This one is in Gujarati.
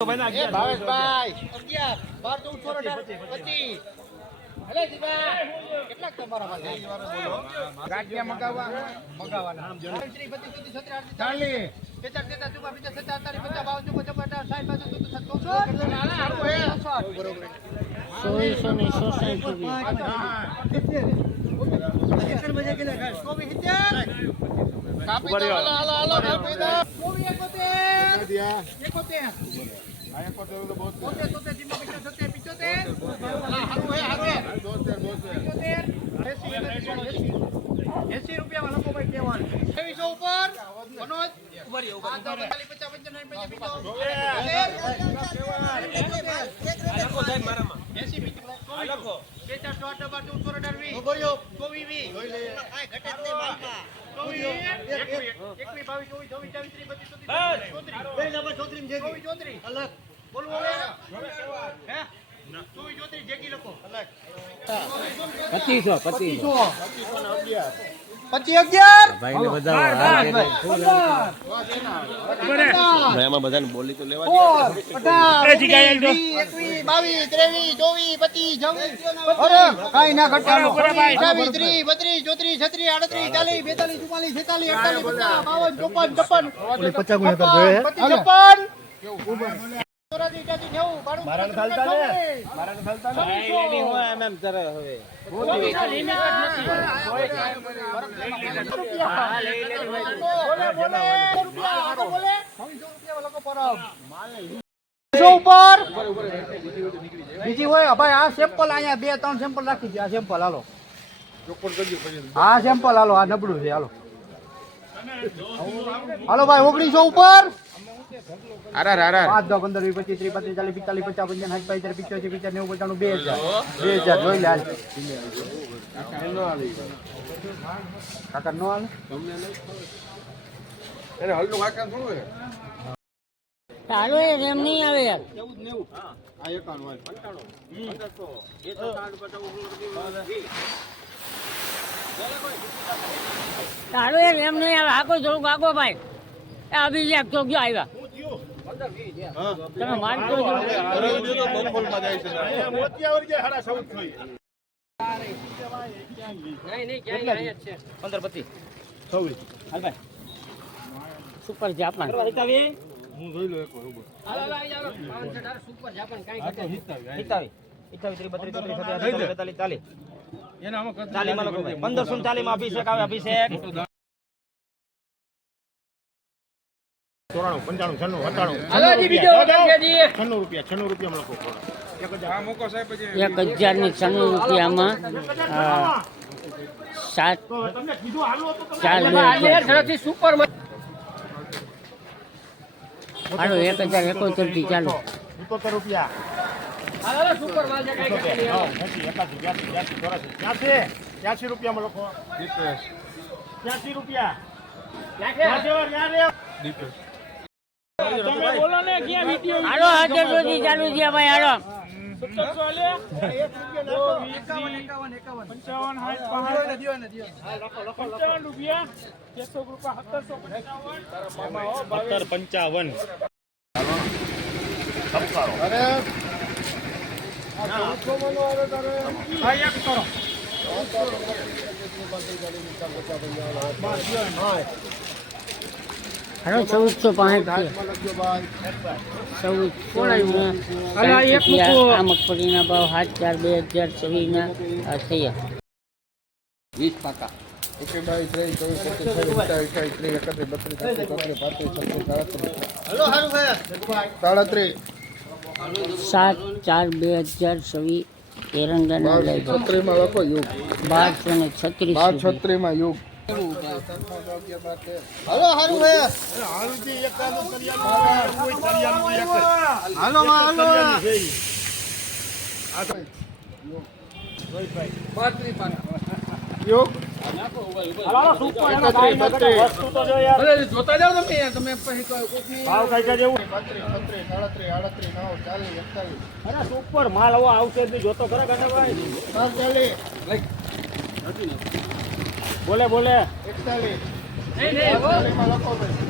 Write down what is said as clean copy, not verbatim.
ભાવેશભાઈ 11 12 14 25 હલે દીવા કેટલા તમારા પાસે ગાંઠિયા મગાવવાના શ્રી 25 40 50 50 બોલી તો લેવા કઈ ના ઘટાડો 23 32 33 34 45 46 બીજી હોય ભાઈ આ સેમ્પલ અહીંયા 2-3 સેમ્પલ રાખી છે. આ સેમ્પલ હાલો, આ સેમ્પલ હાલો, આ નબળું છે. હાલો હાલો ભાઈ 1900 ઉપર 5 10 15 20 25 30 35 40 50 55 60 70 85 90 95 2000 જોઈ લે. કાકા નો હાલે એને હલનું કાકા થોડું હે ચાલો એમ નહીં આવે યાર. આ 91 ચાલો એમ નહીં આવે. આખો થોડુંક આગો ભાઈ આ બીજી એક તો ગયો આવ્યા તમે માનતો જ સુપર જાપાન હું જોઈ લો એક સુપર જાપાન કાઈ ઘટે 1540 માં અભિષેક આવે. અભિષેક 1096 રૂપિયામાં 7 સુપર હાલો 1071 થી ચાલો 77 રૂપિયા સુપર માલ છે. 83 રૂપિયામાં લખો 83 રૂપિયા હાલો હાજર રોજી ચાલુ છે ભાઈ. હાલો 1465 આ મગફળીના ભાવ 7/4/2024 ના થયા 20 પાકા 7/4/2024 એરંડાના 36 માં લખો યુગ 1236 માં યુગ. હાલો હારું હે હાલુજી એક કામ કરિયાનું હાલો માં હાલો આ તો ભાઈ 32 પાના યોગ હાલો સુપર વસ્તુ તો જો યાર ભલે જોતા જાવ તમે પછી કોકની ભાવ કાઈ જેવું 32 33 38 39 40 41 અરે સુપર માલ આવો આવશે ને જોતો ખરા કાકા ભાઈ 40 બોલે 41 નહીં માં લખો ભાઈ